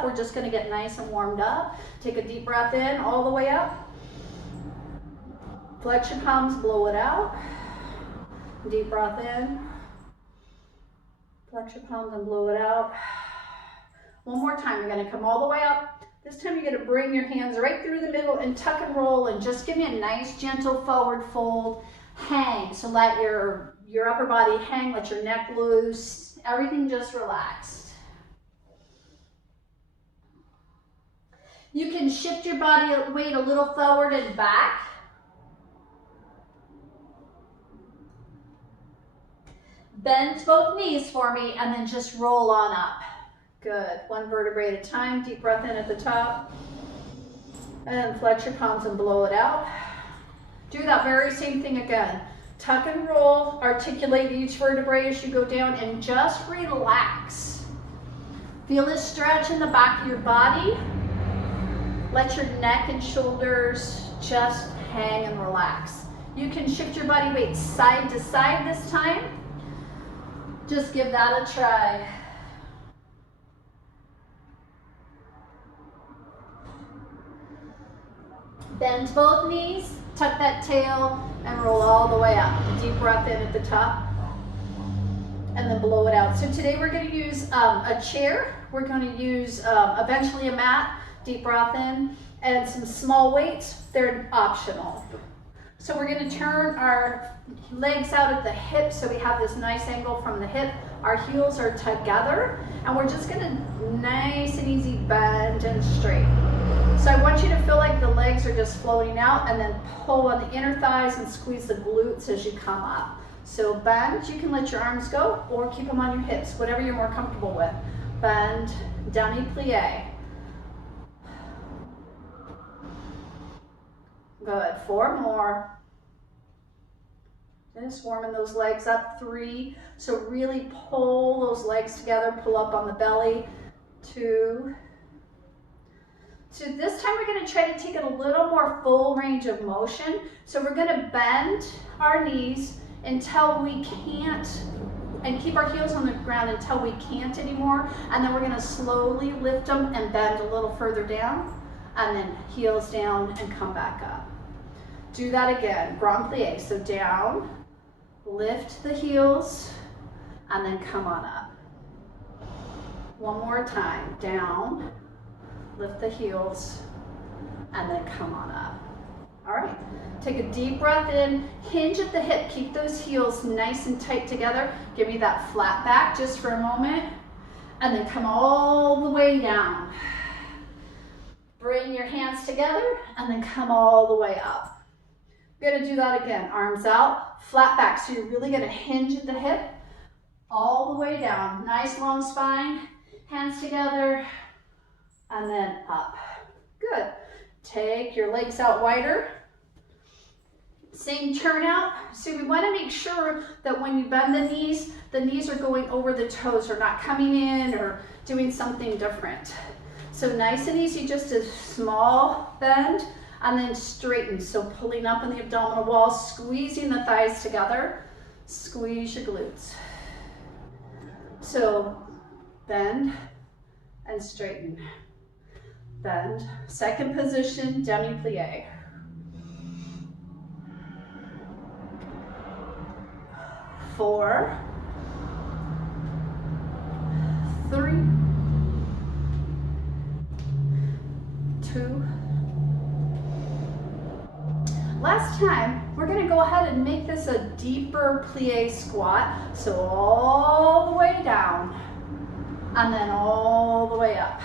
up. We're just gonna get nice and warmed up. Take a deep breath in, all the way up. Flex your palms, blow it out. Deep breath in. Flex your palms and blow it out. One more time, you're gonna come all the way up. This time you're gonna bring your hands right through the middle and tuck and roll and just give me a nice gentle forward fold. Hang, so let your upper body hang, let your neck loose, everything just relaxed. You can shift your body weight a little forward and back. Bend both knees for me and then just roll on up. Good, one vertebrae at a time. Deep breath in at the top. And flex your palms and blow it out. Do that very same thing again. Tuck and roll, articulate each vertebrae as you go down and just relax. Feel this stretch in the back of your body. Let your neck and shoulders just hang and relax. You can shift your body weight side to side this time. Just give that a try. Bend both knees, tuck that tail, and roll all the way up. Deep breath in at the top, and then blow it out. So today we're going to use a chair. We're going to use eventually a mat. Deep breath in, and some small weights. They're optional. So we're going to turn our legs out at the hip so we have this nice angle from the hip. Our heels are together, and we're just going to nice and easy bend and straight. So I want you to feel like the legs are just floating out, and then pull on the inner thighs and squeeze the glutes as you come up. So bend, you can let your arms go or keep them on your hips, whatever you're more comfortable with. Bend, demi-plie. Good, 4 more. Just warming those legs up. 3. So really pull those legs together, pull up on the belly. 2. So this time we're going to try to take it a little more full range of motion. So we're going to bend our knees until we can't, and keep our heels on the ground until we can't anymore. And then we're going to slowly lift them and bend a little further down, and then heels down and come back up. Do that again, grand plie. So down, lift the heels, and then come on up. One more time, down, lift the heels, and then come on up. All right, take a deep breath in, hinge at the hip, keep those heels nice and tight together. Give me that flat back just for a moment, and then come all the way down. Bring your hands together, and then come all the way up. We're gonna do that again, arms out, flat back. So you're really gonna hinge at the hip, all the way down. Nice long spine, hands together, and then up. Good. Take your legs out wider. Same turnout. So we want to make sure that when you bend the knees are going over the toes or not coming in or doing something different. So nice and easy, just a small bend and then straighten. So pulling up in the abdominal wall, squeezing the thighs together. Squeeze your glutes. So bend and straighten. Bend. Second position, demi-plie. 4, 3, 2. Last time, we're going to go ahead and make this a deeper plie squat. So all the way down and then all the way up.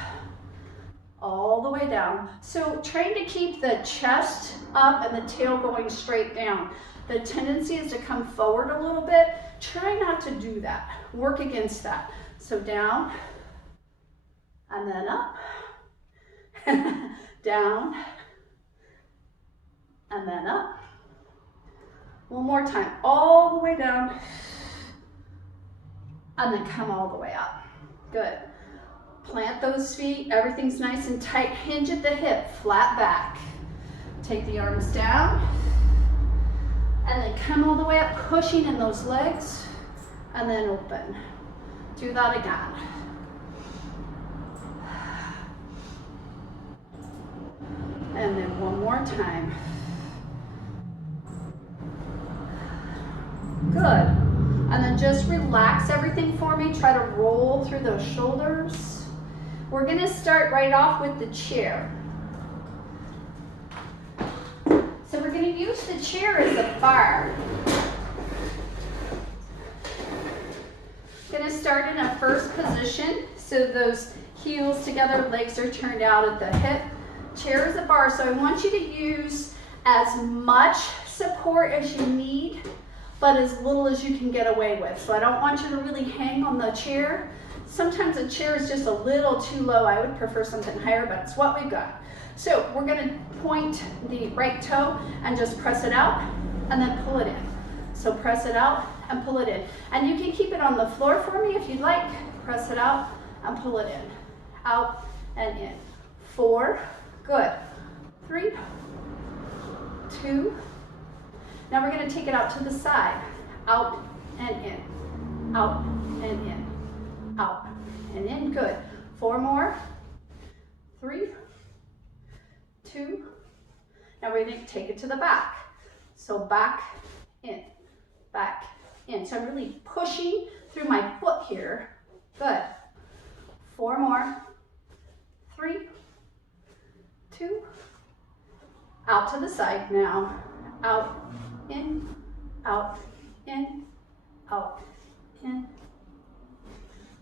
All the way down. So trying to keep the chest up and the tail going straight down. The tendency is to come forward a little bit. Try not to do that. Work against that. So down and then up. Down and then up. One more time. All the way down and then come all the way up. Good. Plant those feet, everything's nice and tight. Hinge at the hip, flat back. Take the arms down, and then come all the way up, pushing in those legs, and then open. Do that again. more time. Good. And then just relax everything for me. Try to roll through those shoulders. We're gonna start right off with the chair. So we're gonna use the chair as a bar. Gonna start in a first position. So those heels together, legs are turned out at the hip. Chair is a bar, so I want you to use as much support as you need, but as little as you can get away with. So I don't want you to really hang on the chair. Sometimes a chair is just a little too low. I would prefer something higher, but it's what we've got. So we're gonna point the right toe and just press it out and then pull it in. So press it out and pull it in. And you can keep it on the floor for me if you'd like. Press it out and pull it in. Out and in. 4, good. 3, 2. Now we're gonna take it out to the side. Out and in. Out and in. Out and in, good. 4 more. 3, 2. Now we're gonna take it to the back. So back, in, back, in. So I'm really pushing through my foot here. Good. 4 more. 3, 2. Out to the side now. Out, in, out, in, out, in.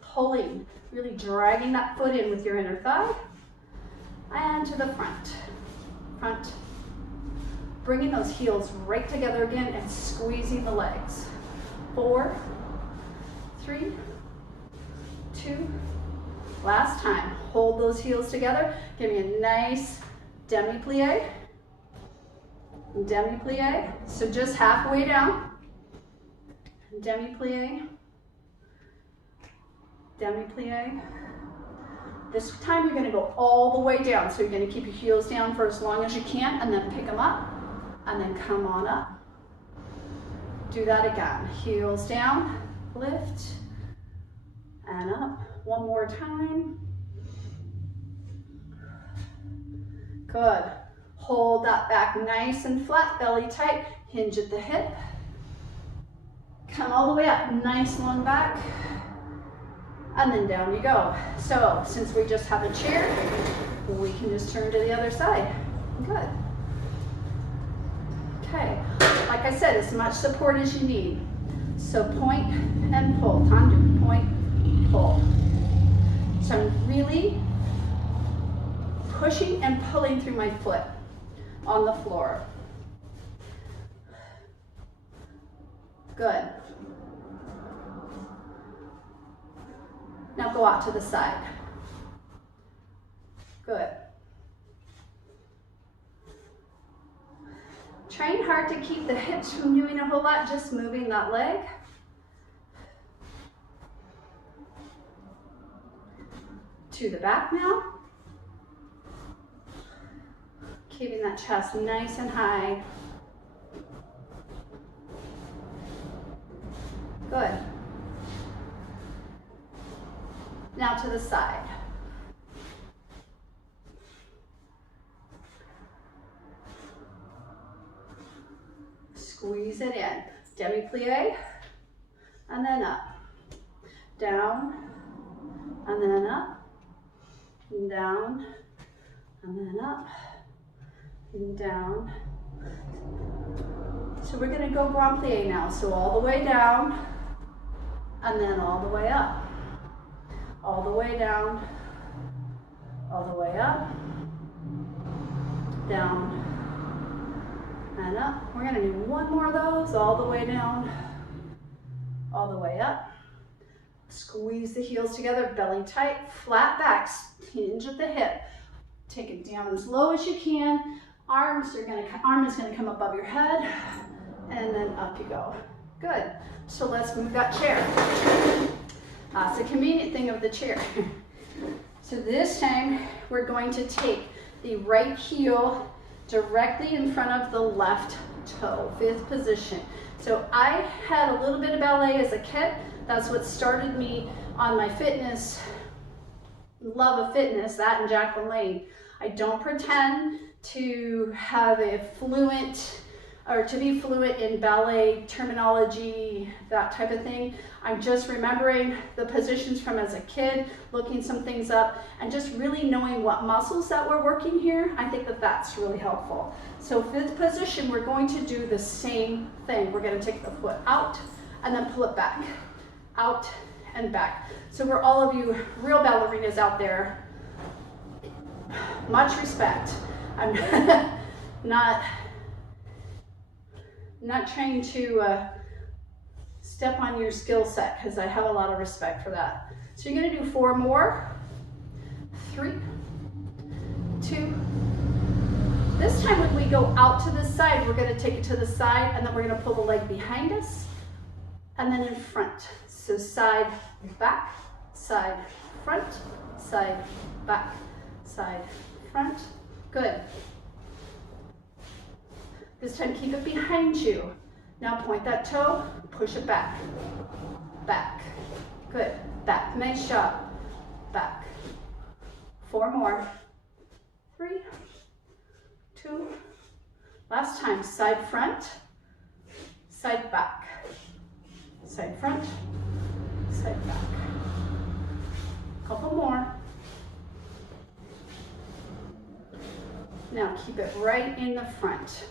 Pulling, really dragging that foot in with your inner thigh. And to the front. Front. Bringing those heels right together again and squeezing the legs. 4, 3, 2. Last time. Hold those heels together. Give me a nice demi-plie. Demi-plie. So just halfway down. Demi-plie. Demi-plie. This time you're going to go all the way down. So you're going to keep your heels down for as long as you can and then pick them up and then come on up. Do that again. Heels down, lift, and up. One more time. Good. Hold that back nice and flat, belly tight, hinge at the hip. Come all the way up, nice long back. And then down you go. So since we just have a chair, we can just turn to the other side. Good. Okay, like I said, as much support as you need. So point and pull, tandu, point, pull. So I'm really pushing and pulling through my foot on the floor. Good. Now go out to the side. Good. Trying hard to keep the hips from doing a whole lot, just moving that leg. To the back now. Keeping that chest nice and high. Good. Now to the side. Squeeze it in. Demi-plie, and then up. Down, and then up. And down, and then up. And down. So we're going to go grand plie now. So all the way down, and then all the way up. All the way down, all the way up, down, and up. We're gonna do one more of those, all the way down, all the way up. Squeeze the heels together, belly tight, flat backs, hinge at the hip. Take it down as low as you can. Arm is gonna come above your head, and then up you go. Good. So let's move that chair. It's a convenient thing of the chair. So this time we're going to take the right heel directly in front of the left toe, 5th position. So I had a little bit of ballet as a kid. That's what started me on my fitness, love of fitness, that and Jacqueline Lane. I don't pretend to have a fluent, or to be fluent in ballet terminology, that type of thing. I'm just remembering the positions from as a kid, looking some things up, and just really knowing what muscles that we're working here. I think that that's really helpful. So fifth position, we're going to do the same thing. We're going to take the foot out and then pull it back, out and back. So for all of you real ballerinas out there, much respect. I'm not trying to step on your skill set, because I have a lot of respect for that. So you're going to do 4 more. 3, 2. This time when we go out to the side, we're going to take it to the side, and then we're going to pull the leg behind us and then in front. So side, back, side, front, side, back, side, front. Good. This time keep it behind you. Now point that toe, push it back, back. Good, back, nice job, back. 4 more. 3, 2. Last time, side front, side back, side front, side back. Couple more. Now keep it right in the front.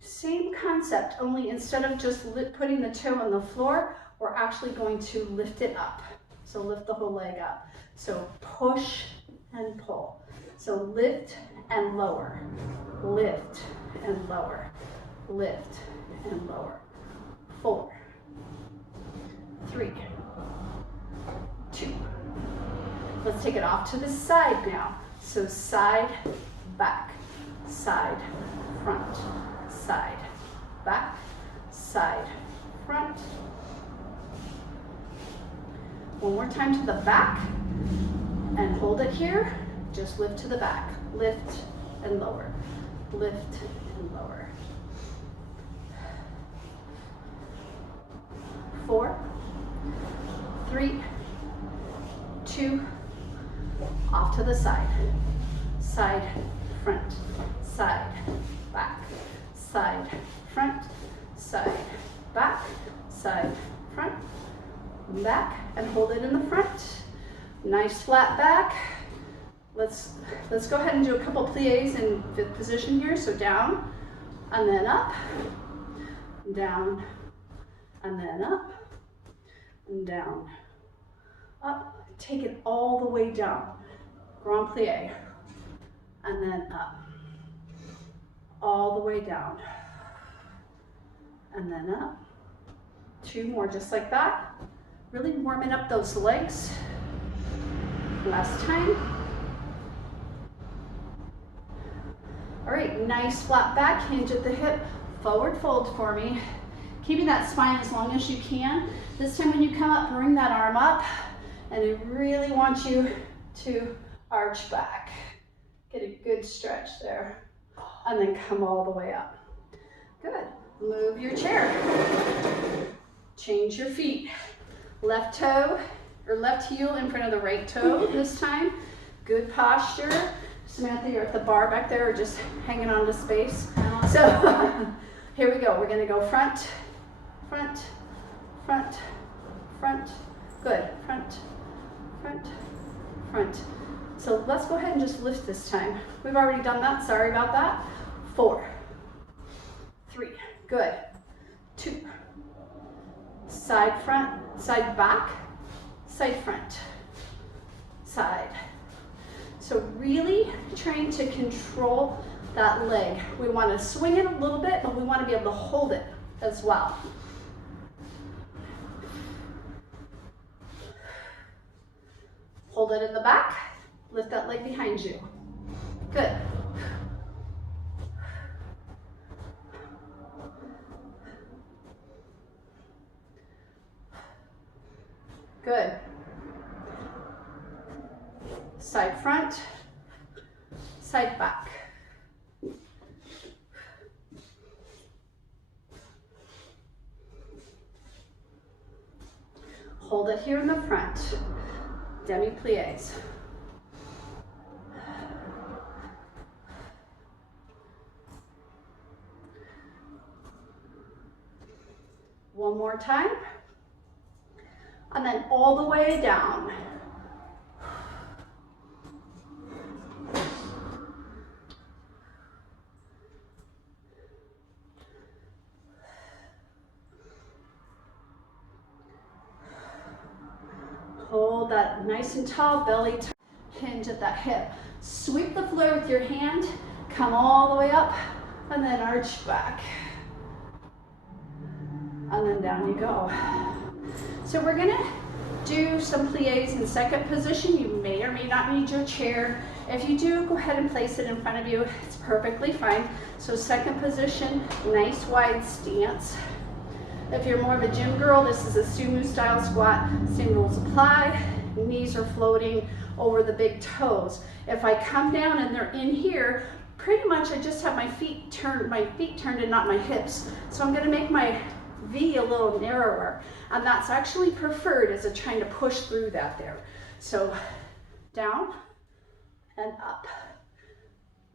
Same concept, only instead of just putting the toe on the floor, we're actually going to lift it up. So lift the whole leg up. So push and pull. So lift and lower, lift and lower, lift and lower. 4, 3, 2. Let's take it off to the side now. So side, back, side, front, side, back, side, front. One more time to the back, and hold it here. Just lift to the back, lift and lower, lift and lower. 4, 3, 2, off to the side, side, front, side, back, side, front, side, back, side, front, back, and hold it in the front. Nice flat back. Let's go ahead and do a couple pliés in 5th position here. So down, and then up, down, and then up, and down, up. Take it all the way down. Grand plié, and then up. All the way down, and then up. 2 more just like that. Really warming up those legs. Last time. All right, nice flat back, hinge at the hip, forward fold for me. Keeping that spine as long as you can. This time when you come up, bring that arm up, and I really want you to arch back. Get a good stretch there. And then come all the way up. Good. Move your chair. Change your feet. Left toe or left heel in front of the right toe this time. Good posture. Samantha, you're at the bar back there, or just hanging on to space. So here we go. We're going to go front, front, front, front. Good. Front, front, front. So let's go ahead and just lift this time. We've already done that, sorry about that. 4, 3, good. 2, side front, side back, side front, side. So really trying to control that leg. We want to swing it a little bit, but we want to be able to hold it as well. Hold it in the back. Lift that leg behind you. Good. Good. Side front, side back. Hold it here in the front. Demi pliés. One more time. And then all the way down. Hold that nice and tall, belly hinge at that hip. Sweep the floor with your hand, come all the way up, and then arch back. And then down you go. So we're gonna do some plies in second position. You may or may not need your chair. If you do, go ahead and place it in front of you. It's perfectly fine. So second position, nice wide stance. If you're more of a gym girl, this is a sumo style squat. Same rules apply. Knees are floating over the big toes. If I come down and they're in here, pretty much I just have my feet turned and not my hips. So I'm gonna make my V a little narrower. And that's actually preferred as a trying to push through that there. So down and up,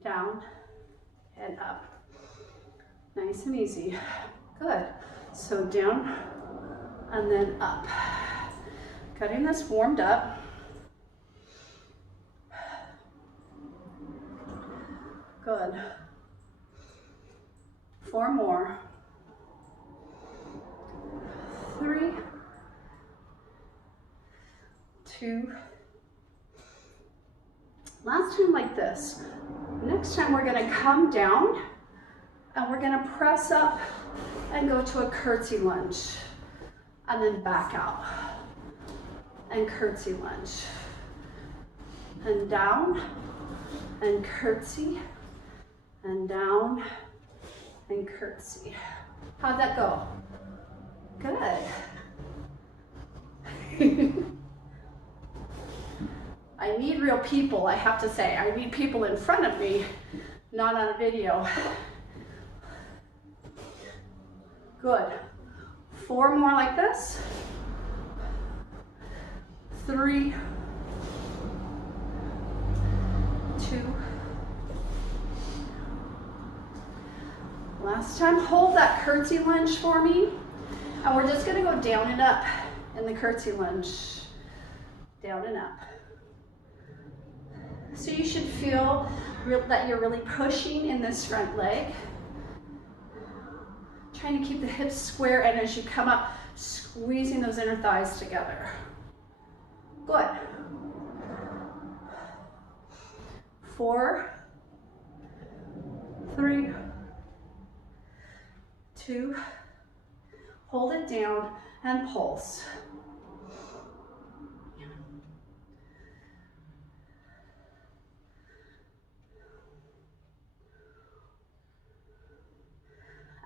down and up. Nice and easy. Good. So down and then up. Getting this warmed up. Good. 4 more. 3, 2. Last time like this. Next time we're gonna come down and we're gonna press up and go to a curtsy lunge. And then back out. And curtsy lunge. And down. And curtsy. And down. And curtsy. How'd that go? Good. I need real people, I have to say. I need people in front of me, not on a video. Good. 4 more like this. 3, 2. Last time, hold that curtsy lunge for me. And we're just gonna go down and up in the curtsy lunge. Down and up. So you should feel that you're really pushing in this front leg. Trying to keep the hips square, and as you come up, squeezing those inner thighs together. Good. 4, 3, 2, hold it down and pulse.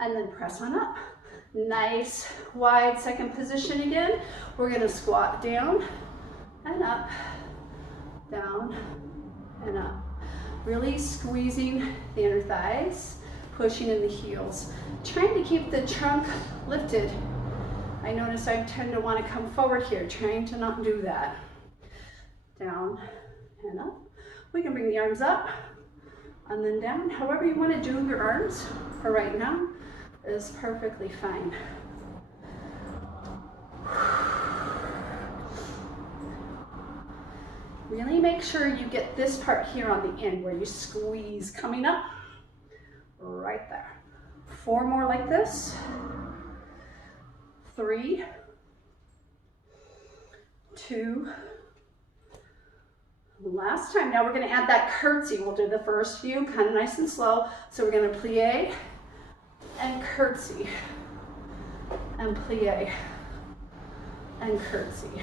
And then press on up. Nice wide second position again. We're gonna squat down and up, down and up. Really squeezing the inner thighs, pushing in the heels. Trying to keep the trunk lifted. I notice I tend to want to come forward here, trying to not do that. Down and up. We can bring the arms up and then down. However you want to do your arms for right now is perfectly fine. Really make sure you get this part here on the end where you squeeze coming up, right there. 4 more like this. 3, 2. Last time. Now we're going to add that curtsy. We'll do the first few kind of nice and slow. So we're going to plie and curtsy and plie and curtsy.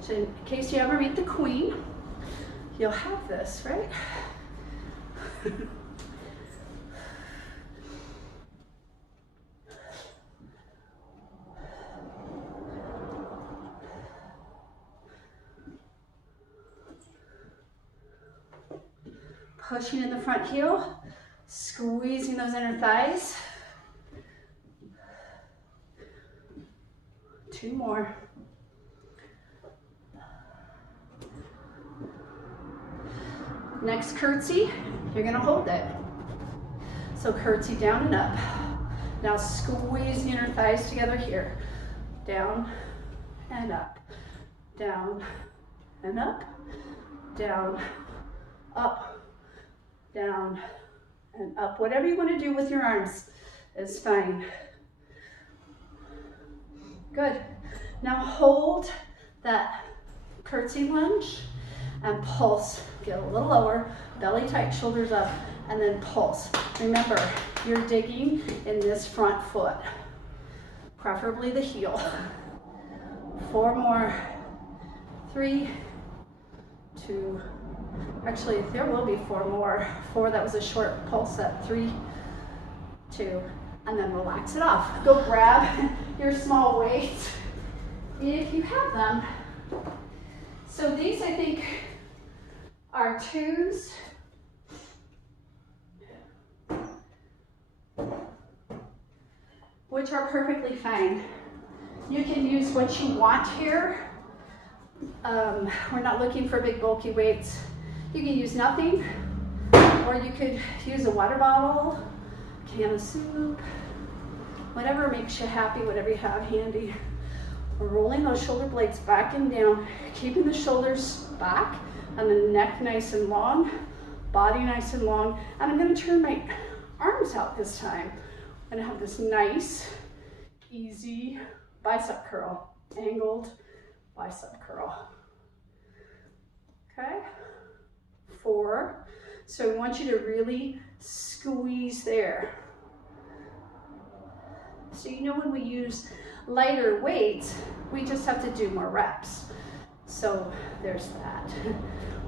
So in case you ever meet the queen, you'll have this, right? Pushing in the front heel, squeezing those inner thighs. 2 more. Next curtsy, you're gonna hold it. So curtsy down and up. Now squeeze the inner thighs together here. Down and up, down and up, down, up, down, and up. Whatever you want to do with your arms is fine. Good. Now hold that curtsy lunge and pulse. Get a little lower, belly tight, shoulders up, and then pulse. Remember, you're digging in this front foot, preferably the heel. 4 more. 3, 2, actually there will be 4 more. 4, that was a short pulse set. 3, 2, and then relax it off. Go grab your small weights if you have them. So these, I think, are 2s. Which are perfectly fine. You can use what you want here. We're not looking for big bulky weights. You can use nothing, or you could use a water bottle, can of soup, whatever makes you happy, whatever you have handy. We're rolling those shoulder blades back and down, keeping the shoulders back and the neck nice and long, body nice and long. And I'm going to turn my arms out this time. I'm going to have this nice, easy bicep curl, angled bicep curl. Okay, 4. So we want you to really squeeze there. So you know when we use lighter weights, we just have to do more reps. So there's that.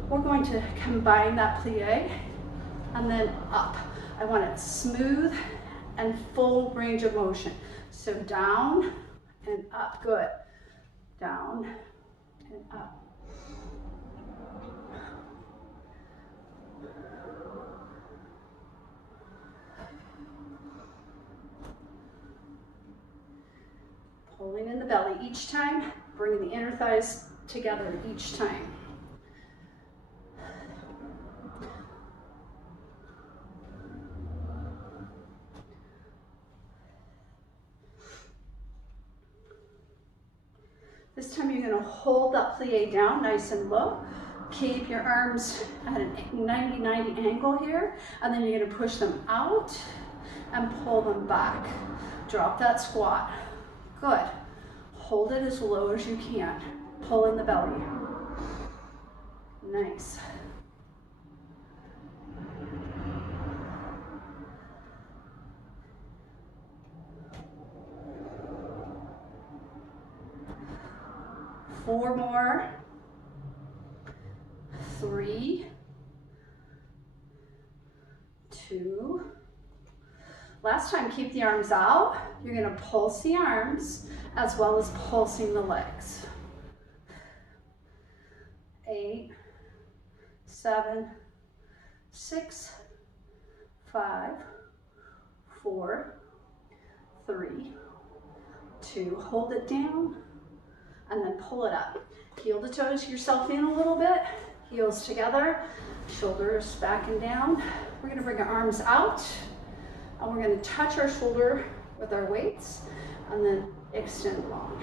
We're going to combine that plie and then up. I want it smooth and full range of motion. So down and up, good. Down and up. Pulling in the belly each time, bringing the inner thighs together each time. This time you're going to hold that plie down nice and low. Keep your arms at a 90-90 angle here, and then you're going to push them out and pull them back. Drop that squat. Good. Hold it as low as you can. Pull in the belly. Nice. Four more. 3, 2. Last time, keep the arms out. You're going to pulse the arms as well as pulsing the legs. 8, 7, 6, 5, 4, 3, 2. Hold it down and then pull it up. Heel to toes yourself in a little bit. Heels together, shoulders back and down. We're going to bring our arms out, and we're going to touch our shoulder with our weights, and then extend long.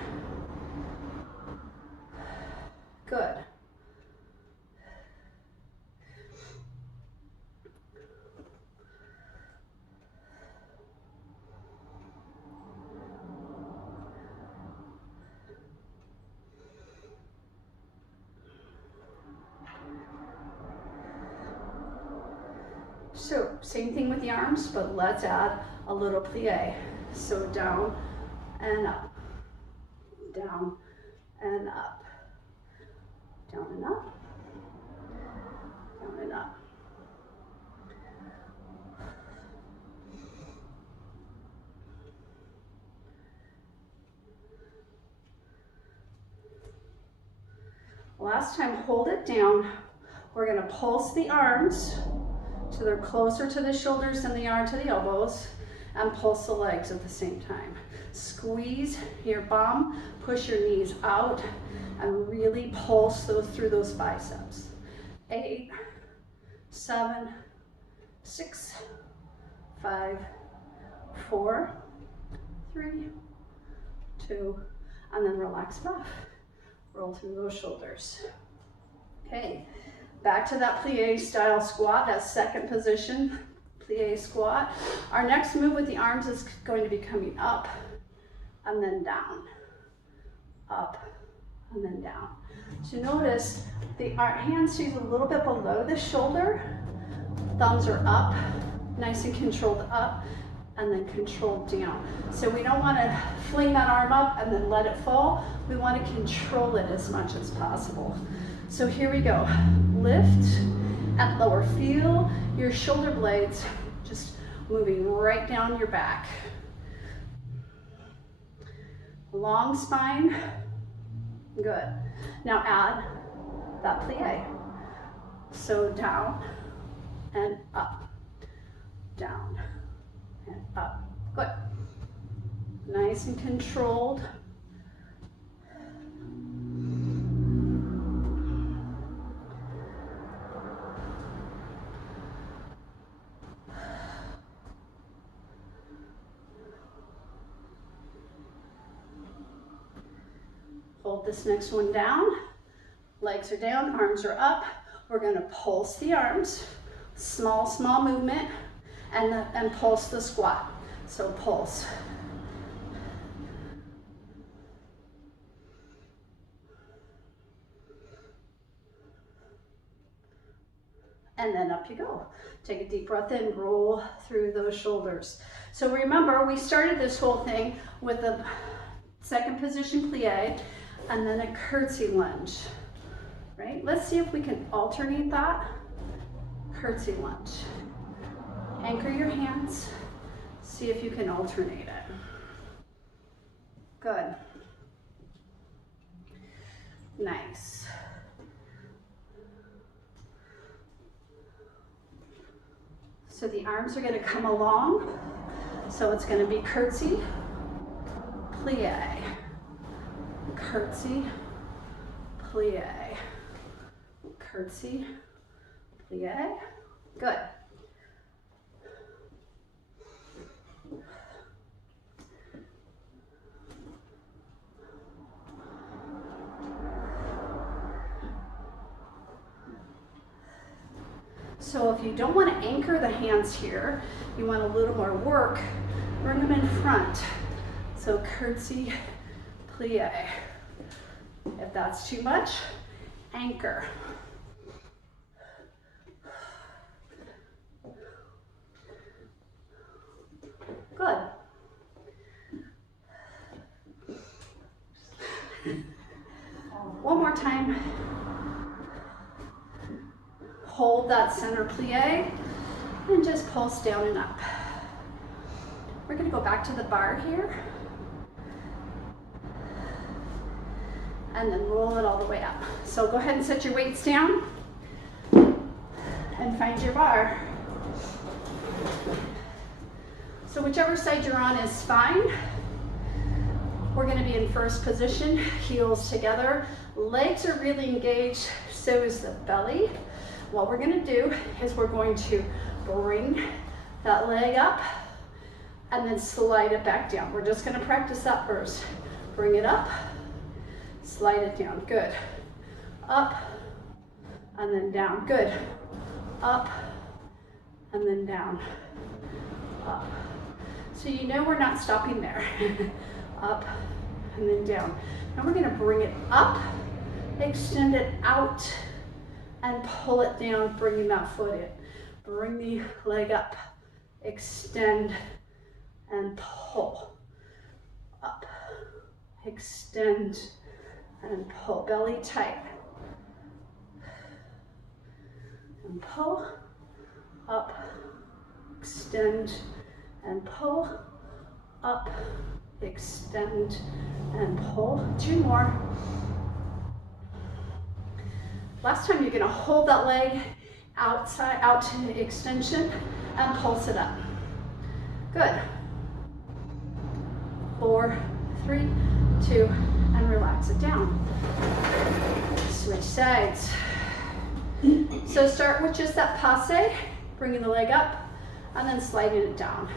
Good. So same thing with the arms, but let's add a little plie. So down and up, down and up, down and up, down and up. Last time, hold it down. We're going to pulse the arms so they're closer to the shoulders than they are to the elbows, and pulse the legs at the same time. Squeeze your bum, push your knees out, and really pulse those through those biceps. 8, 7, 6, 5, 4, 3, 2, and then relax back. Roll through those shoulders. Okay, back to that plie style squat, that second position, plie squat. Our next move with the arms is going to be coming up and then down, up and then down. So notice the hand stays a little bit below the shoulder, thumbs are up, nice and controlled up, and then controlled down. So we don't want to fling that arm up and then let it fall. We want to control it as much as possible. So here we go. Lift and lower. Feel your shoulder blades just moving right down your back. Long spine. Good. Now add that plie. So down and up. Down and up. Good. Nice and controlled. Hold this next one down. Legs are down, arms are up. We're going to pulse the arms. Small, small movement. And pulse the squat. So pulse. And then up you go. Take a deep breath in, roll through those shoulders. So remember, we started this whole thing with a second position plie and then a curtsy lunge, right? Let's see if we can alternate that. Curtsy lunge. Anchor your hands. See if you can alternate it. Good. Nice. So the arms are going to come along. So it's going to be curtsy, plie, curtsy, plie, curtsy, plie. Good. So if you don't want to anchor the hands here, you want a little more work, bring them in front. So curtsy, plie. If that's too much, anchor. Good. One more time. Hold that center plie and just pulse down and up. We're going to go back to the bar here and then roll it all the way up. So go ahead and set your weights down and find your bar. So whichever side you're on is fine. We're going to be in first position, heels together. Legs are really engaged, so is the belly. What we're going to do is we're going to bring that leg up and then slide it back down. We're just going to practice that first. Bring it up, slide it down. Good. Up and then down. Good. Up and then down. Up. So you know we're not stopping there. Up and then down. Now we're going to bring it up, extend it out, and pull it down, bringing that foot in. Bring the leg up, extend, and pull. Up, extend, and pull. Belly tight. And pull, up, extend, and pull. Up, extend, and pull. 2 more. Last time, you're going to hold that leg outside, out to extension and pulse it up. Good. 4, 3, 2, and relax it down. Switch sides. So start with just that passe, bringing the leg up and then sliding it down.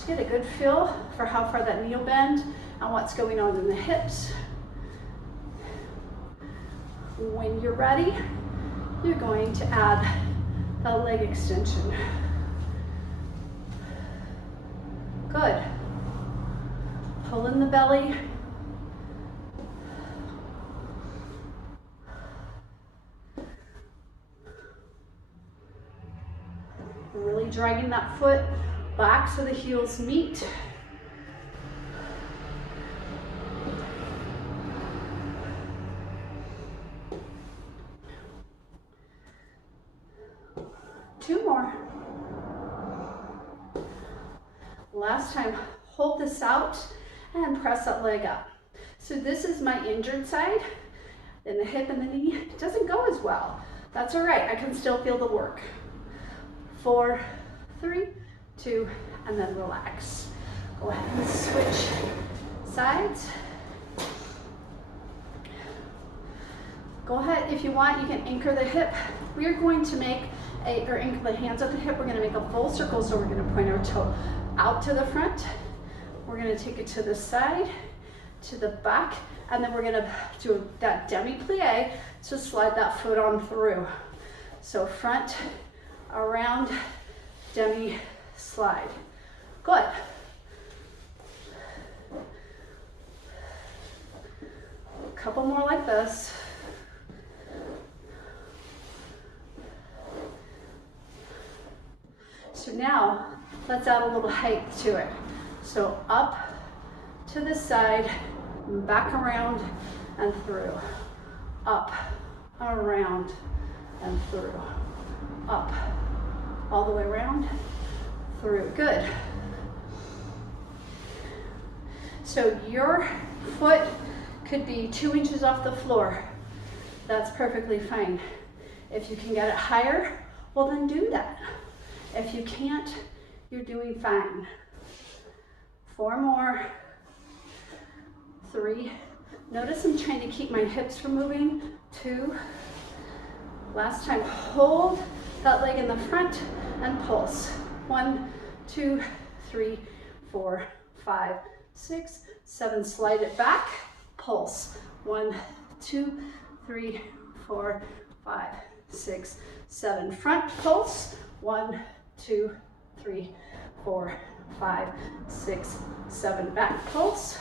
Just get a good feel for how far that knee will bend and what's going on in the hips. When you're ready, you're going to add the leg extension. Good. Pull in the belly. Really dragging that foot back so the heels meet. Two more. Last time, hold this out and press that leg up. So this is my injured side, and the hip and the knee doesn't go as well. That's all right, I can still feel the work. 4, 3, 2, and then relax. Go ahead and switch sides. Go ahead, if you want, you can anchor the hip. We are going to make or anchor the hands at the hip. We're going to make a full circle, so we're going to point our toe out to the front. We're going to take it to the side, to the back, and then we're going to do that demi-plie to slide that foot on through. So front, around, demi, slide. Good. A couple more like this. So now, let's add a little height to it. So up to the side, back around and through. Up, around, and through. Up, all the way around, through. Good. So your foot could be 2 inches off the floor. That's perfectly fine. If you can get it higher, well then do that. If you can't, you're doing fine. 4 more. 3. Notice I'm trying to keep my hips from moving. 2. Last time, hold that leg in the front and pulse. 1, 2, 3, 4, 5, 6, 7. Slide it back, pulse. 1, 2, 3, 4, 5, 6, 7. Front pulse. 1, 2, 3, 4, 5, 6, 7. Back pulse.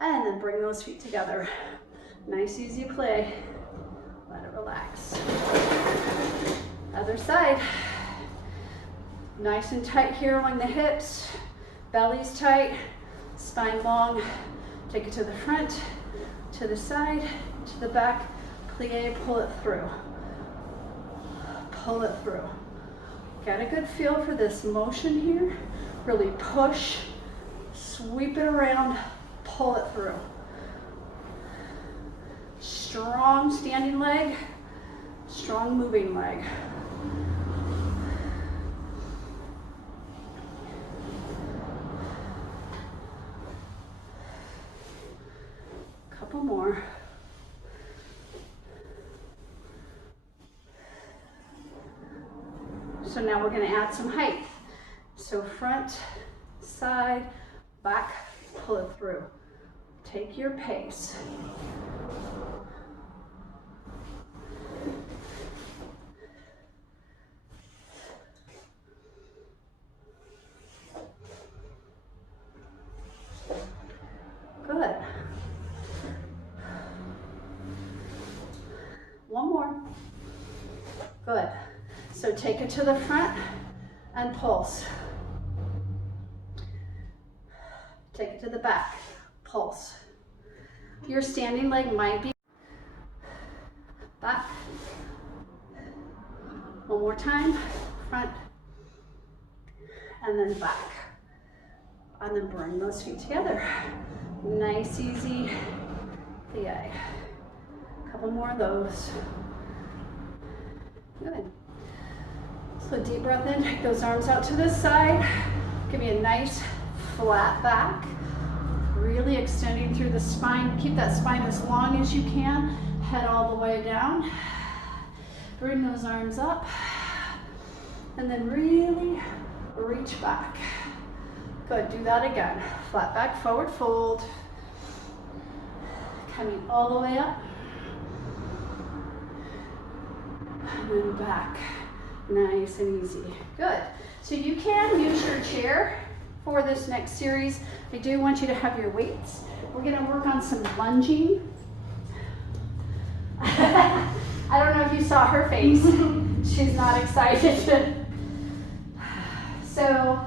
And then bring those feet together. Nice, easy play. Let it relax. Other side. Nice and tight here along the hips. Belly's tight, spine long. Take it to the front, to the side, to the back. Plie, pull it through. Pull it through. Get a good feel for this motion here. Really push, sweep it around, pull it through. Strong standing leg, strong moving leg. Couple more. So now we're going to add some height. So front, side, back, pull it through. Take your pace. Good. One more. Good. So take it to the front and pulse. Take it to the back, pulse. Your standing leg might be back. One more time, front, and then back. And then bring those feet together. Nice, easy plie. Couple more of those. Good. So deep breath in, take those arms out to the side. Give me a nice flat back. Really extending through the spine. Keep that spine as long as you can. Head all the way down. Bring those arms up. And then really reach back. Good, do that again. Flat back, forward fold. Coming all the way up. And then back. Nice and easy. Good. So you can use your chair for this next series. I do want you to have your weights. We're gonna work on some lunging. I don't know if you saw her face. She's not excited. So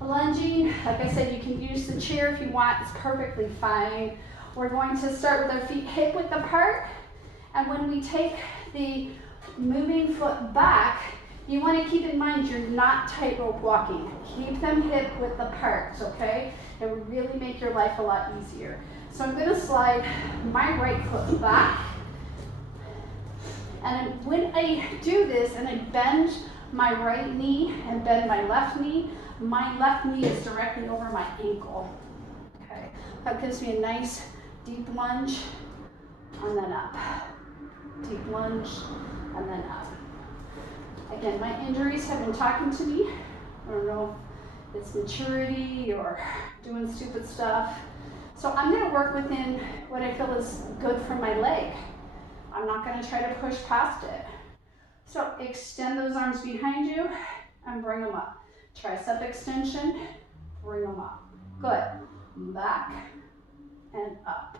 lunging, like I said, you can use the chair if you want. It's perfectly fine. We're going to start with our feet hip width apart. And when we take the moving foot back, you want to keep in mind you're not tightrope walking. Keep them hip width apart, okay? It will really make your life a lot easier. So I'm going to slide my right foot back. And when I do this and I bend my right knee and bend my left knee is directly over my ankle. Okay, that gives me a nice deep lunge and then up. Deep lunge and then up. Again, my injuries have been talking to me. I don't know if it's maturity or doing stupid stuff. So I'm going to work within what I feel is good for my leg. I'm not going to try to push past it. So extend those arms behind you and bring them up. Tricep extension, bring them up. Good. Back and up.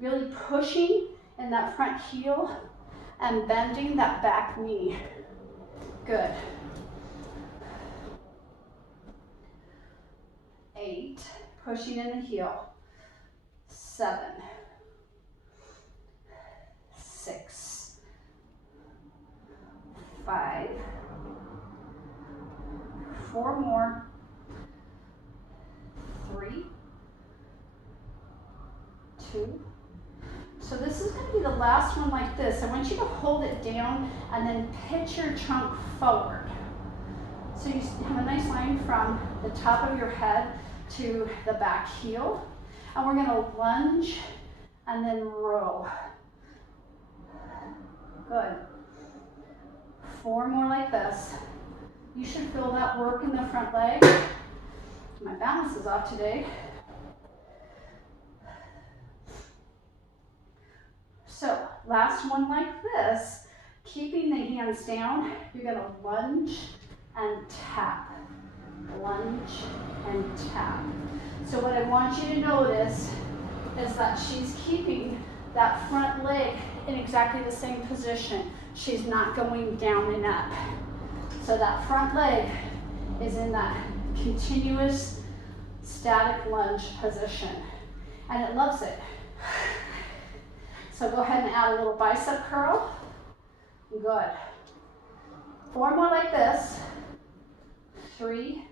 Really pushing in that front heel and bending that back knee. Good. 8, pushing in the heel. 7, 6, 5, 4 more, 3, 2. So this is going to be the last one like this. I want you to hold it down and then pitch your trunk forward. So you have a nice line from the top of your head to the back heel. And we're going to lunge and then row. Good. 4 more like this. You should feel that work in the front leg. My balance is off today. So last one like this, keeping the hands down, you're going to lunge and tap. Lunge and tap. So what I want you to notice is that she's keeping that front leg in exactly the same position. She's not going down and up. So that front leg is in that continuous static lunge position. And it loves it. So go ahead and add a little bicep curl. Good. 4 more like this. 3,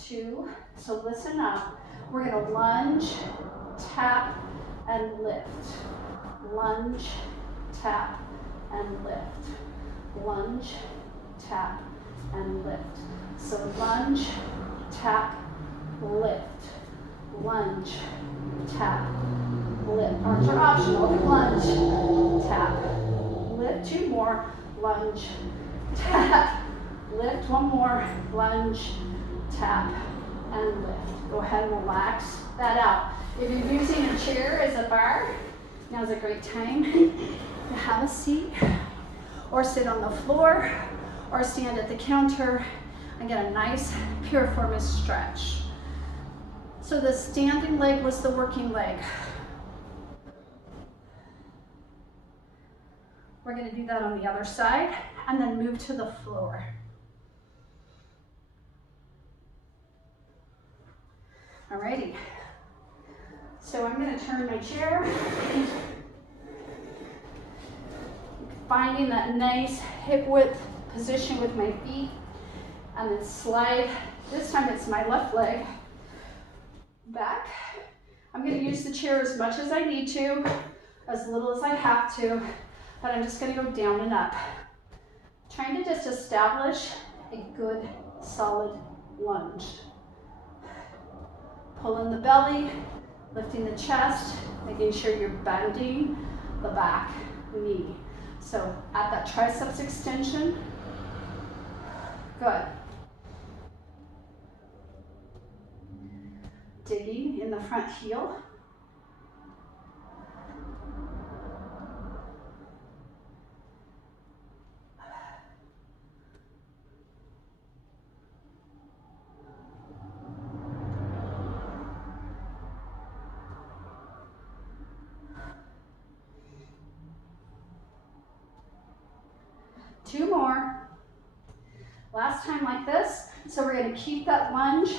2, so listen up. We're going to lunge, tap, and lift. Lunge, tap, and lift. Lunge, tap, and lift. So lunge, tap, lift. Lunge, tap, lift. Arms are optional. Lunge, tap, lift. 2 more. Lunge, tap, lift. 1 more. Lunge, tap, and lift. Go ahead and relax that out. If you're using a chair as a bar, now's a great time to have a seat or sit on the floor or stand at the counter and get a nice piriformis stretch. So the standing leg was the working leg. We're going to do that on the other side and then move to the floor. Alrighty. So I'm going to turn my chair, finding that nice hip width position with my feet, and then slide. This time it's my left leg back. I'm going to use the chair as much as I need to, as little as I have to, but I'm just going to go down and up. Trying to just establish a good solid lunge. Pull in the belly, lifting the chest, making sure you're bending the back knee. So at that triceps extension, Good. Digging in the front heel. Two more. Last time like this. So we're going to keep that lunge,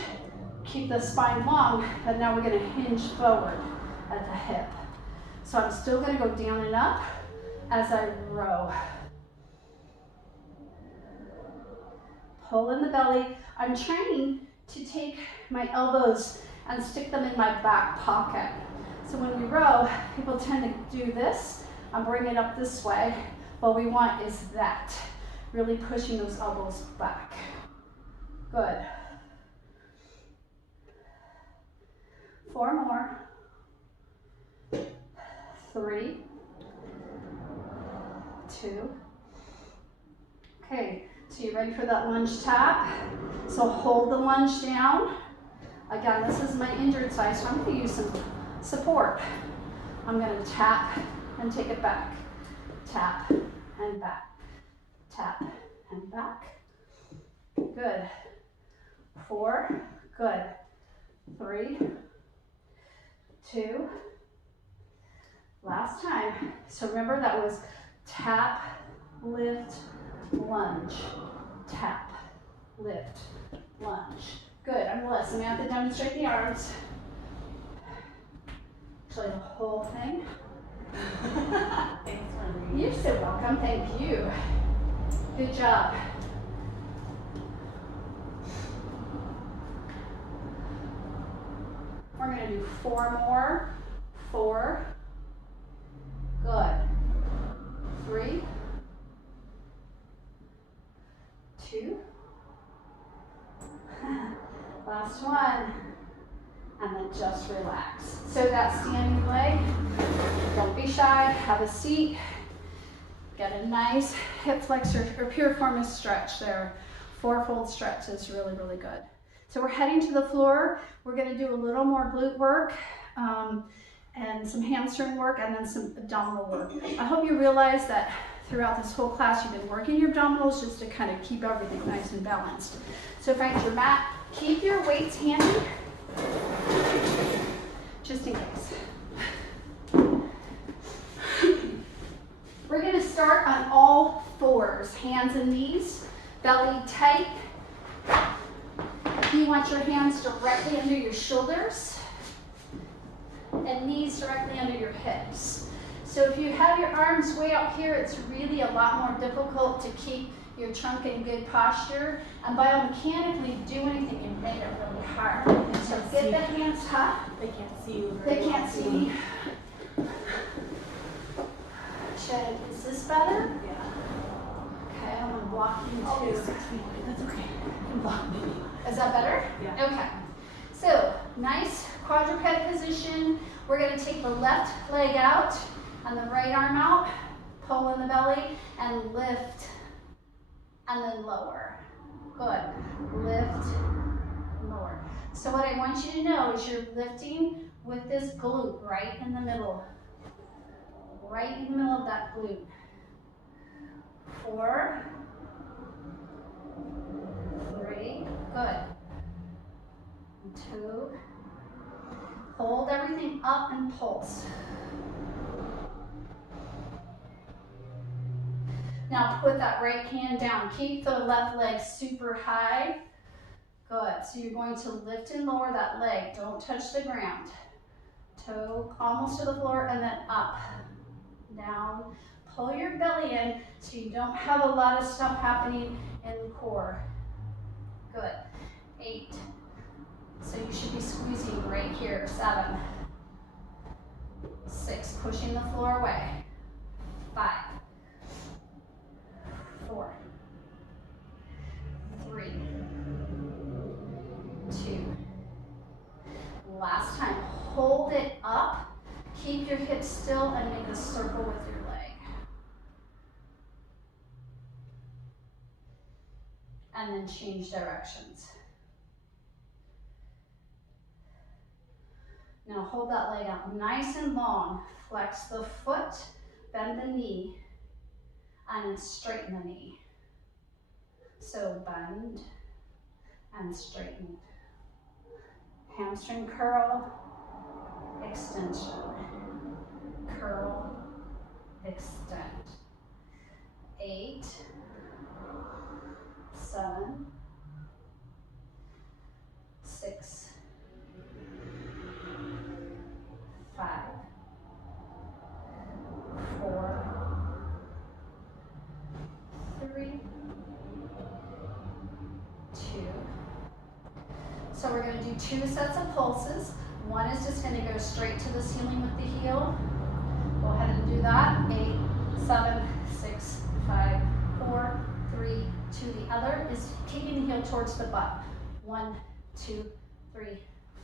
keep the spine long, but now we're going to hinge forward at the hip. So I'm still going to go down and up as I row. Pull in the belly. I'm trying to take my elbows and stick them in my back pocket. So when we row, people tend to do this and bring it up this way. What we want is that, really pushing those elbows back. Good. 4 more. 3, 2. Okay, so you're ready for that lunge tap. So hold the lunge down. Again, this is my injured side, so I'm going to use some support. I'm going to tap and take it back. Tap and back. Tap and back. Good. 4. Good. 3, 2. Last time. So remember that was tap, lift, lunge. Tap, lift, lunge. Good. I'm going to let Samantha demonstrate the arms. Actually, the whole thing. Thanks, Wendy. You're so welcome. Thank you. Good job. We're going to do 4 more. 4. Good. 3, 2. Last one. And then just relax. So that standing leg, don't be shy, have a seat. Get a nice hip flexor or piriformis stretch there. 4-fold stretch is really, really good. So we're heading to the floor. We're gonna do a little more glute work and some hamstring work and then some abdominal work. I hope you realize that throughout this whole class you've been working your abdominals just to kind of keep everything nice and balanced. So find your mat, keep your weights handy, just in case. We're gonna start on all 4s, hands and knees, belly tight. You want your hands directly under your shoulders and knees directly under your hips. So if you have your arms way up here, it's really a lot more difficult to keep your trunk in good posture. And biomechanically do anything, you make it really hard. So get the hands up. They can't see you. They can't see me. Is this better? Yeah. Okay, I'm gonna block you Oh, too. 6 feet. That's okay. You can block me. Is that better? Yeah. Okay. So, nice quadruped position. We're gonna take the left leg out and the right arm out, pull in the belly, and lift, and then lower. Good. Lift, lower. So what I want you to know is you're lifting with this glute right in the middle. Right in the middle of that glute. 4, 3, good. 2, hold everything up and pulse. Now put that right hand down. Keep the left leg super high. Good. So you're going to lift and lower that leg. Don't touch the ground. Toe almost to the floor and then up, down. Pull your belly in so you don't have a lot of stuff happening in the core. Good. 8. So you should be squeezing right here. 7. 6. Pushing the floor away. 5. 4. 3. 2. Last time. Hold it up. Keep your hips still and make a circle with your leg. and then change directions. Now hold that leg out nice and long. Flex the foot, bend the knee, and then straighten the knee. So bend and straighten. Hamstring curl, extension. Curl, extend. 8, 7, 6, 5, 4, 3, 2. So we're going to do 2 sets of pulses. One is just going to go straight to the ceiling with the heel. Go ahead and do that. 8, 7, 6, 5, 4, 3, 2. The other is kicking the heel towards the butt. 1, 2, 3,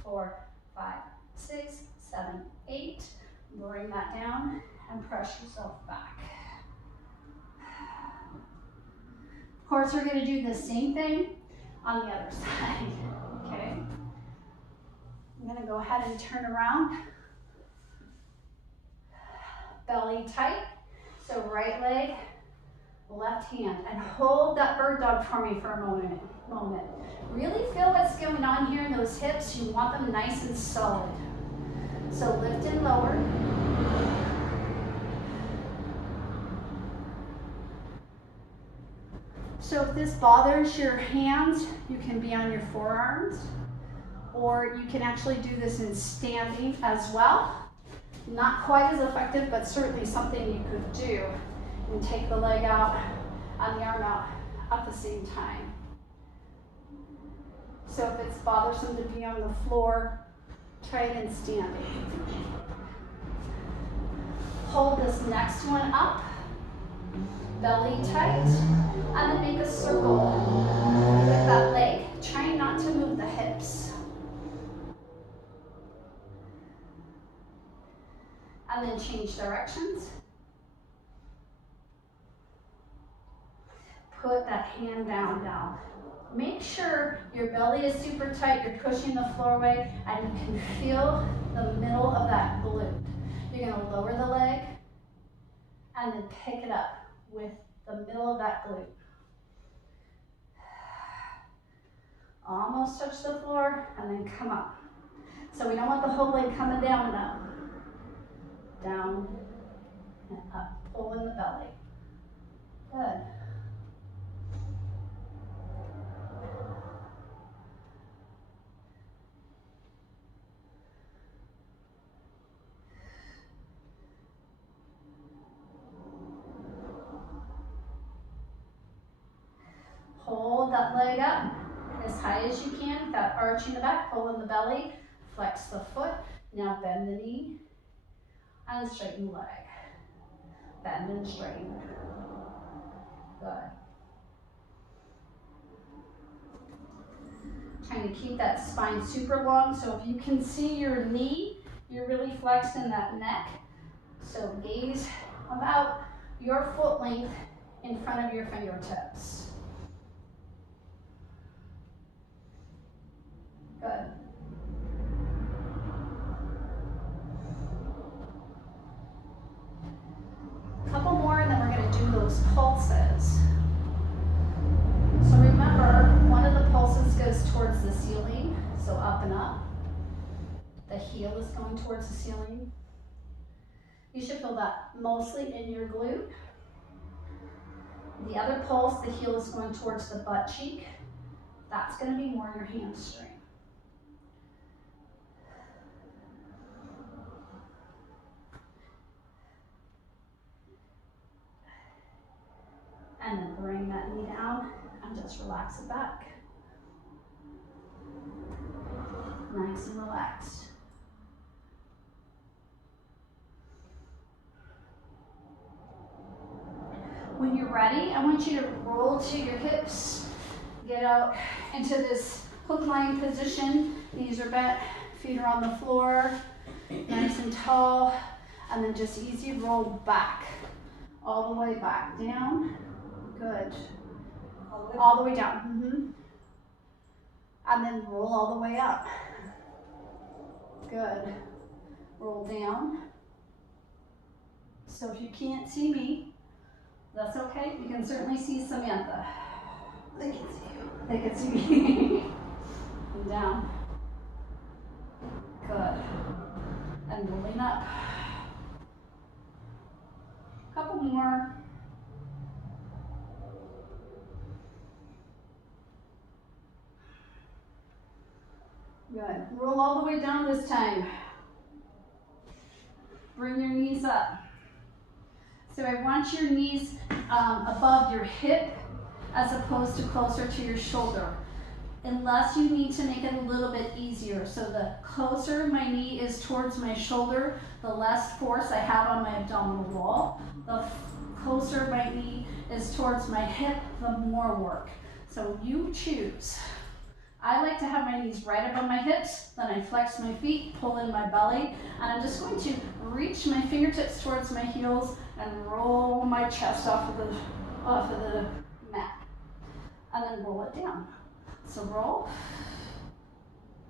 4, 5, 6, 7, 8. Bring that down and press yourself back. Of course, we're going to do the same thing on the other side. Okay. I'm going to go ahead and turn around. Belly tight. So right leg, left hand, and hold that bird dog for me for a moment. Really feel what's going on here in those hips. You want them nice and solid. So lift and lower. So if this bothers your hands, you can be on your forearms, or you can actually do this in standing as well. Not quite as effective, but certainly something you could do. And take the leg out and the arm out at the same time. So if it's bothersome to be on the floor, try it in standing. Hold this next one up, belly tight, and then make a circle with that leg. Trying not to move the hips. And then change directions. Put that hand down. Make sure your belly is super tight, you're pushing the floor away, and you can feel the middle of that glute. You're gonna lower the leg, and then pick it up with the middle of that glute. Almost touch the floor, and then come up. So we don't want the whole leg coming down and up. Down and up, pull in the belly. Good. Hold that leg up as high as you can without arching the back, pull in the belly, flex the foot. Now bend the knee and straighten the leg. Bend and straighten. Good. Trying to keep that spine super long, so if you can see your knee, you're really flexing that neck. So gaze about your foot length in front of your fingertips. Good. Couple more and then we're going to do those pulses. So remember, one of the pulses goes towards the ceiling, so up and up. The heel is going towards the ceiling. You should feel that mostly in your glute. The other pulse, the heel is going towards the butt cheek. That's going to be more your hamstring. And then bring that knee down and just relax it back. Nice and relaxed. When you're ready, I want you to roll to your hips, get out into this hook lying position. Knees are bent, feet are on the floor, nice and tall, and then just easy roll back, all the way back down. Good. All the way down. And then roll all the way up. Good. Roll down. So if you can't see me, that's okay. You can certainly see Samantha. They can see you. They can see me. And down. Good. And rolling up. Couple more. Good. Roll all the way down this time. Bring your knees up. So I want your knees above your hip as opposed to closer to your shoulder. Unless you need to make it a little bit easier. So the closer my knee is towards my shoulder, the less force I have on my abdominal wall. The closer my knee is towards my hip, the more work. So you choose. I like to have my knees right above my hips, then I flex my feet, pull in my belly, and I'm just going to reach my fingertips towards my heels and roll my chest off of the mat. And then roll it down. So roll,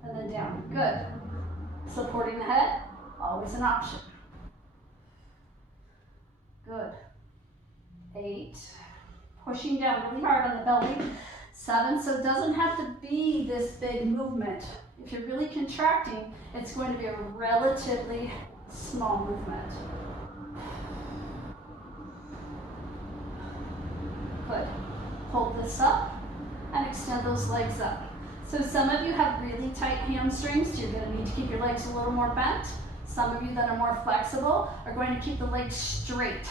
and then down. Good. Supporting the head, always an option. Good. 8. Pushing down really hard on the belly. 7, so it doesn't have to be this big movement. If you're really contracting, it's going to be a relatively small movement. Good. Hold this up and extend those legs up. So some of you have really tight hamstrings, so you're going to need to keep your legs a little more bent. Some of you that are more flexible are going to keep the legs straight.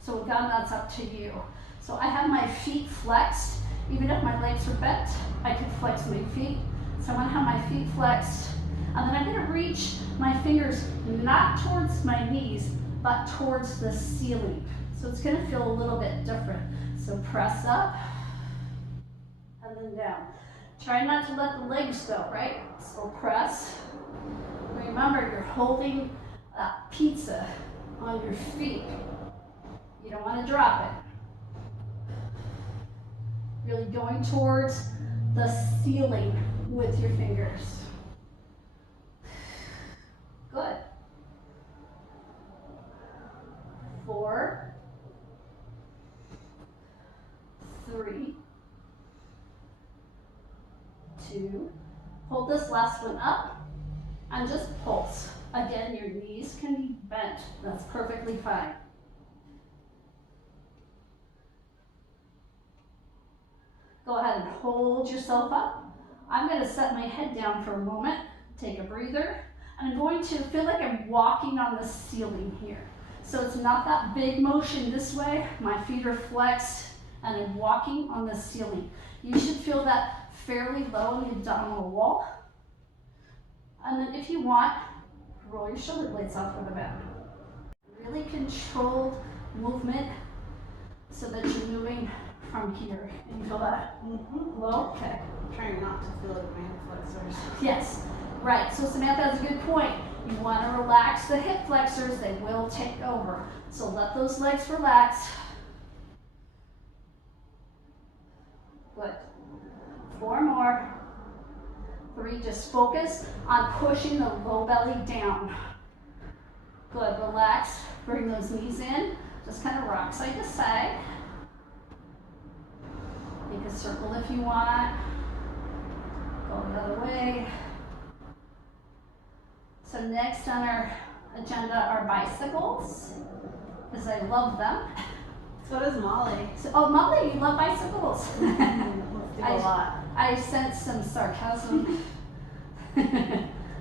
So again, that's up to you. So I have my feet flexed. Even if my legs are bent, I can flex my feet. So I want to have my feet flexed. And then I'm going to reach my fingers not towards my knees, but towards the ceiling. So it's going to feel a little bit different. So press up and then down. Try not to let the legs go, right? So press. Remember, you're holding that pizza on your feet. You don't want to drop it. Really going towards the ceiling with your fingers. Good. 4, 3, 2. Hold this last one up and just pulse. Again, your knees can be bent. That's perfectly fine. Go ahead and hold yourself up. I'm going to set my head down for a moment, take a breather, and I'm going to feel like I'm walking on the ceiling here. So it's not that big motion this way. My feet are flexed and I'm walking on the ceiling. You should feel that fairly low in the abdominal wall. And then if you want, roll your shoulder blades off of the back. Really controlled movement so that you're moving from here. Can you feel that? Low? Okay. I'm trying not to feel like my hip flexors. Yes. Right. So Samantha has a good point. You want to relax the hip flexors. They will take over. So let those legs relax. Good. 4 more. 3. Just focus on pushing the low belly down. Good. Relax. Bring those knees in. Just kind of rock side to side. Make a circle if you want. Go the other way. So next on our agenda are bicycles, because I love them. So does Molly. So, oh, Molly, you love bicycles. A lot. I sense some sarcasm,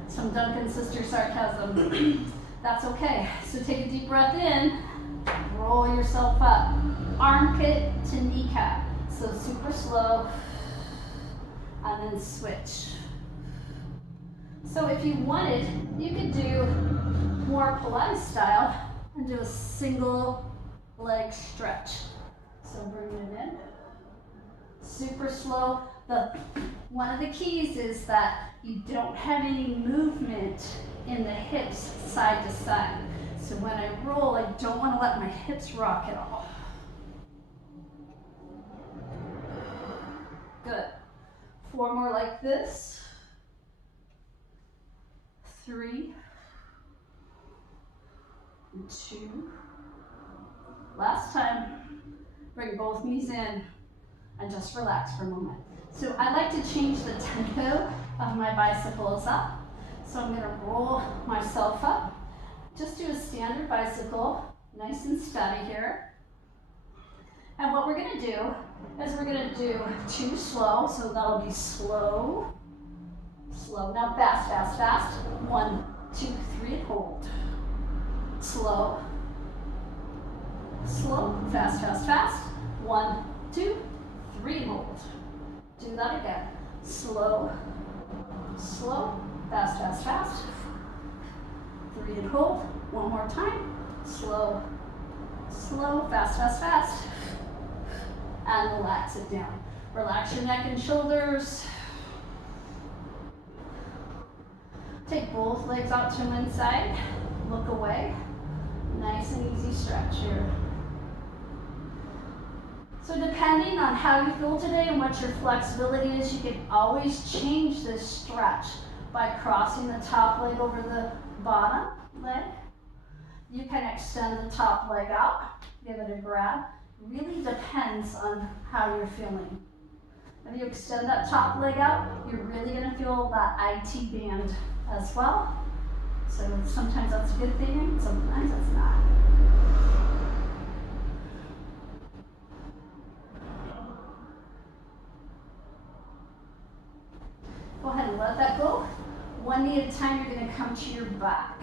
some Duncan sister sarcasm. That's okay. So take a deep breath in, roll yourself up, armpit to kneecap. So super slow, and then switch. So if you wanted, you could do more Pilates style and do a single leg stretch. So bring it in. Super slow. One of the keys is that you don't have any movement in the hips side to side. So when I roll, I don't want to let my hips rock at all. 4 more like this. 3, 2. Last time. Bring both knees in and just relax for a moment. So I like to change the tempo of my bicycles up. So I'm gonna roll myself up. Just do a standard bicycle, nice and steady here. And what we're gonna do is we're gonna do 2 slow, so that'll be slow, slow. Now fast, fast, fast. 1, 2, 3, hold. Slow, slow, fast, fast, fast. 1, 2, 3, hold. Do that again. Slow, slow, fast, fast, fast. 3 and hold. 1 more time. Slow, slow, fast, fast, fast. And relax it down. Relax your neck and shoulders. Take both legs out to one side. Look away. Nice and easy stretch here. So depending on how you feel today and what your flexibility is, you can always change this stretch by crossing the top leg over the bottom leg. You can extend the top leg out, give it a grab. Really depends on how you're feeling. If you extend that top leg out, you're really gonna feel that IT band as well. So sometimes that's a good thing, sometimes it's not. Go ahead and let that go. 1 knee at a time, you're gonna come to your back.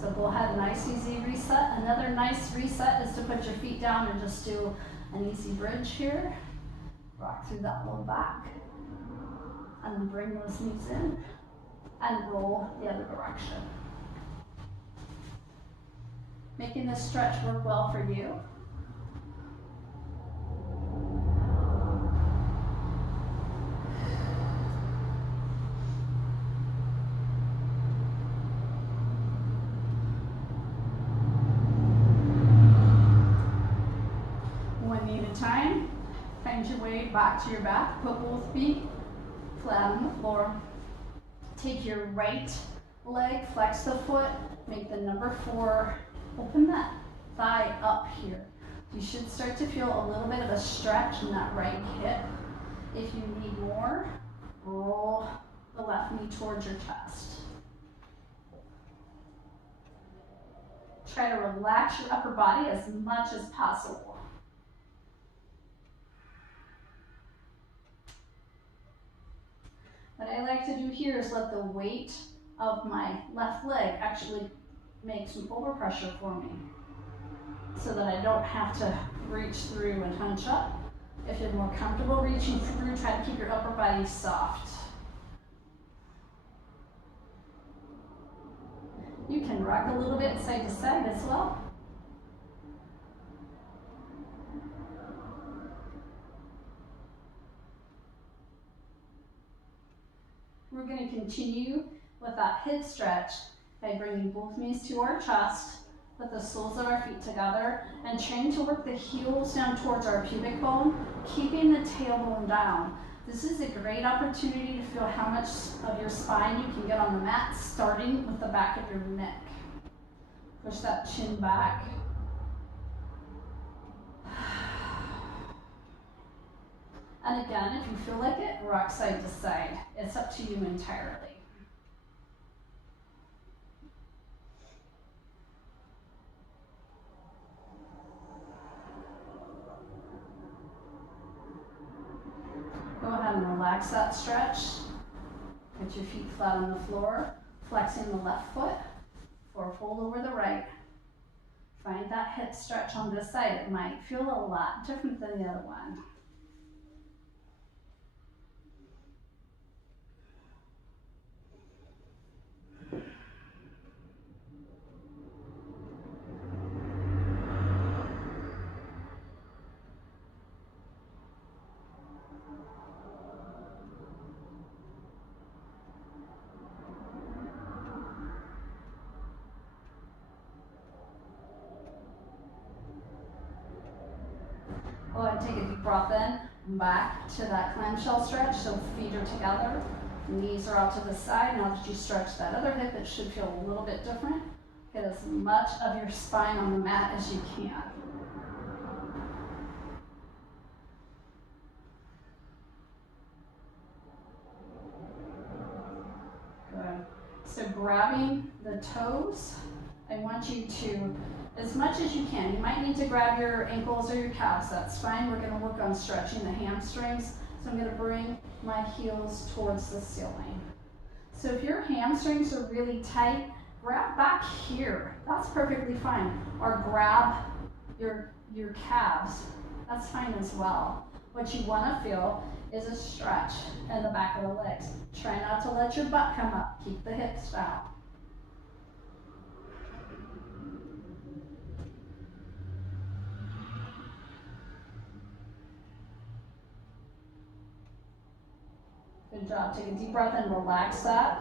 So go ahead, nice easy reset. Another nice reset is to put your feet down and just do an easy bridge here. Rock through that low back. And then bring those knees in and roll the other direction. Making this stretch work well for you. Time, find your way back to your back, put both feet flat on the floor. Take your right leg, flex the foot, make the number 4, open that thigh up here. You should start to feel a little bit of a stretch in that right hip. If you need more, roll the left knee towards your chest. Try to relax your upper body as much as possible. What I like to do here is let the weight of my left leg actually make some overpressure for me so that I don't have to reach through and hunch up. If you're more comfortable reaching through, try to keep your upper body soft. You can rock a little bit side to side as well. We're going to continue with that hip stretch by bringing both knees to our chest, put the soles of our feet together, and trying to work the heels down towards our pubic bone, keeping the tailbone down. This is a great opportunity to feel how much of your spine you can get on the mat, starting with the back of your neck. Push that chin back. And again, if you feel like it, rock side to side. It's up to you entirely. Go ahead and relax that stretch. Put your feet flat on the floor, flexing the left foot, or fold over the right. Find that hip stretch on this side. It might feel a lot different than the other one. Go ahead and take a deep breath in. back to that clamshell stretch, so feet are together, knees are out to the side. Now that you stretch that other hip, it should feel a little bit different. Get as much of your spine on the mat as you can. Good. So grabbing the toes, I want you to, as much as you can, you might need to grab your ankles or your calves, that's fine. We're gonna work on stretching the hamstrings. So I'm gonna bring my heels towards the ceiling. So if your hamstrings are really tight, grab back here. That's perfectly fine. Or grab your calves. That's fine as well. What you wanna feel is a stretch in the back of the legs. Try not to let your butt come up. Keep the hips down. Good job. Take a deep breath and relax that.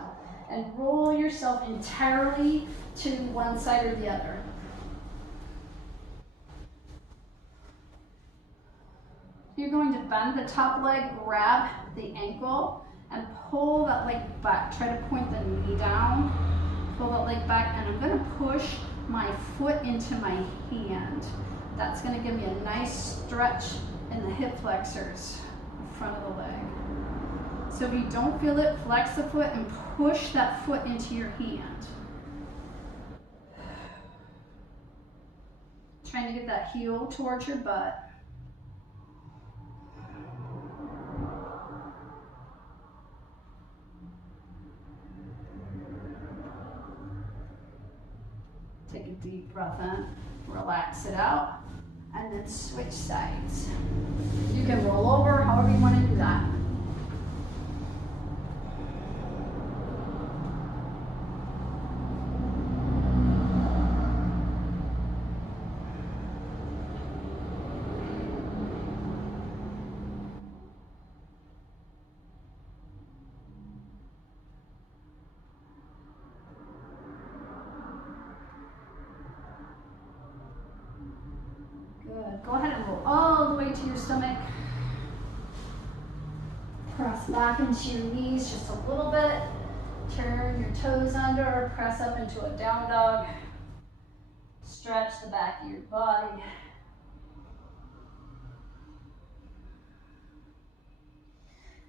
And roll yourself entirely to one side or the other. You're going to bend the top leg, grab the ankle, and pull that leg back. Try to point the knee down, pull that leg back, and I'm going to push my foot into my hand. That's going to give me a nice stretch in the hip flexors, in front of the leg. So if you don't feel it, flex the foot and push that foot into your hand. Trying to get that heel towards your butt. Take a deep breath in, relax it out, and then switch sides. You can roll over, however you want to do that. Good. Go ahead and roll all the way to your stomach. Press back into your knees just a little bit. Turn your toes under, press up into a down dog. Stretch the back of your body.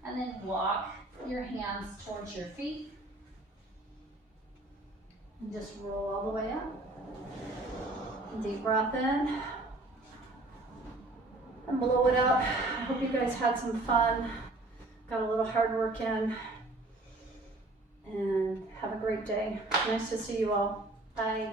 And then walk your hands towards your feet. And just roll all the way up. Deep breath in. And blow it up. I hope you guys had some fun. Got a little hard work in. And have a great day. Nice to see you all. Bye.